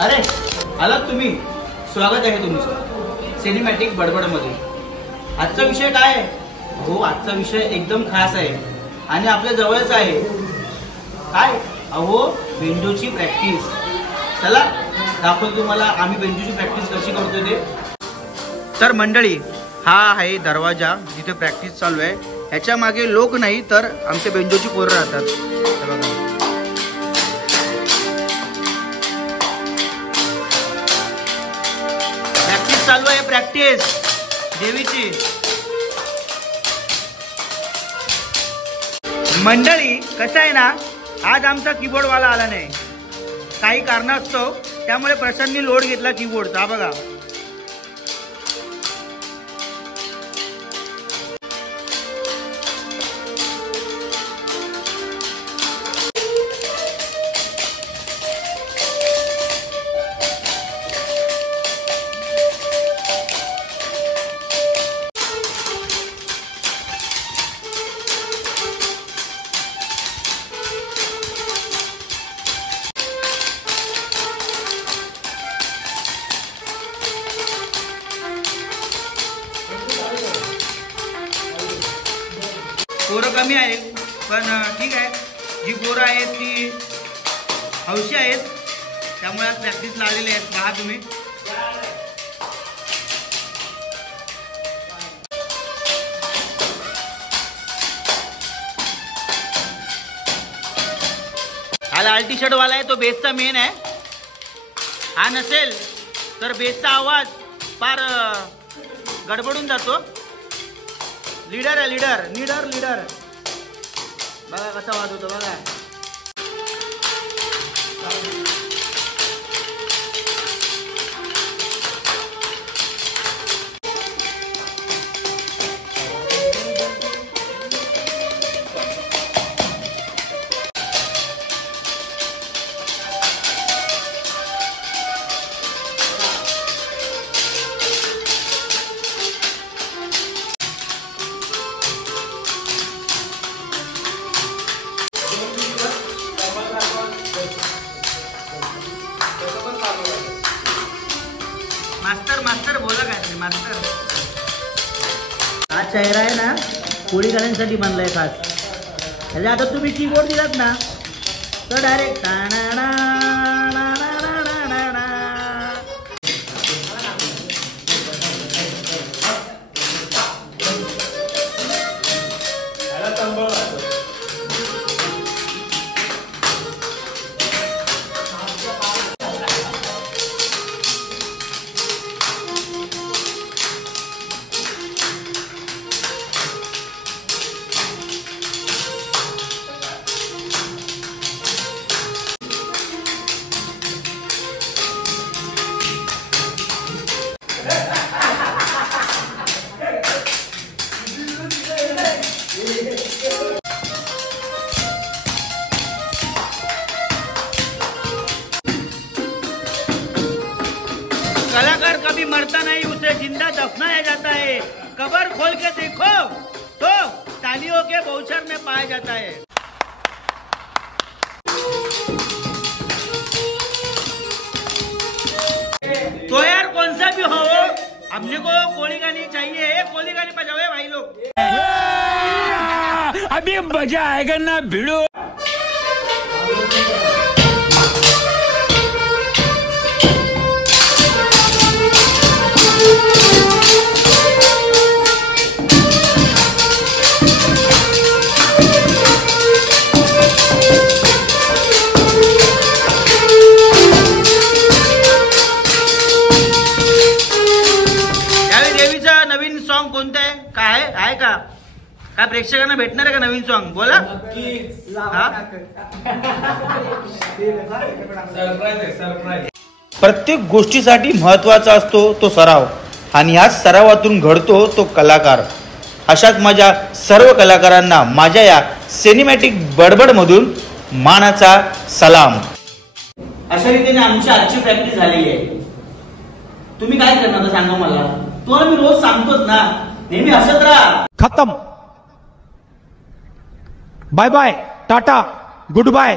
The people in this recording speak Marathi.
अरे आलात तुम्ही, स्वागत आहे तुमचं सिनेमॅटिक बडबडमध्ये। आजचा विषय काय आहे? हो, आजचा विषय एकदम खास आहे आणि आपल्या जवळच आहे। काय? अहो, बेंजोची प्रॅक्टिस। चला दाखवतो तुम्हाला आम्ही बेंजोची प्रॅक्टिस कशी करतो ते। तर मंडळी, हा आहे दरवाजा जिथे प्रॅक्टिस चालू आहे। ह्याच्या मागे लोक नाही तर आमच्या बेंजोची पोरं राहतात। प्रॅक्टिस चालू आहे, प्रॅक्टिस देवीची। मंडळी, कसं आहे ना, आज आमचा कीबोर्ड वाला आला नाही, काही कारणास्तव, त्यामुळे प्रशांतनी लोड घेतला कीबोर्डचा। बघा, पोरं कमी आहेत पण ठीक आहे, जी पोरं आहेत ती हौशी आहेत, त्यामुळे आज प्रॅक्टिसला आलेले आहेत। पहा तुम्ही, हा लाल टी शर्ट वाला आहे तो बेसचा मेन आहे। हा नसेल तर बेसचा आवाज फार गडबडून जातो। लीडर आहे, लीडर बघा कसा आवाज होतो बघा। मास्टर बोला काय रे मास्टर? हा चेहरा आहे ना, कोळी गाण्यांसाठी बनलाय खास। म्हणजे आता तुम्ही कीबोर्ड दिलात ना तर डायरेक्ट कलाकार कभी मरता नहीं, उसे जिंदा दफनाया जाता है। कब्र खोल के देखो तो तालियों के बौछार में पाया जाता है। तो यार कौन सा भी हो, अपने को कोली गानी चाहिए। कोली गानी बजाओ भाई लोग, अभी मजा आएगा ना भिड़ो। नवीन सॉन्ग कोणतं आहे? काय आहे का? काय प्रेक्षकांना भेटणार आहे का नवीन सॉन्ग? बोला। प्रत्येक गोष्टीसाठी महत्वाचा असतो तो सराव, आणि या सरावातून घडतो तो कलाकार। अशाच माझ्या सर्व कलाकारांना माझ्या या सिनेमॅटिक बडबड मधून मानाचा सलाम। अशा रीतीने आमची आजची प्रॅक्टिस झालेली आहे। तुम्ही काय करणार सांगा मला? तुम्हाला मी रोज सांगतोच ना, नेहमी हसत राहा। खत्म, bye bye, tata, good bye.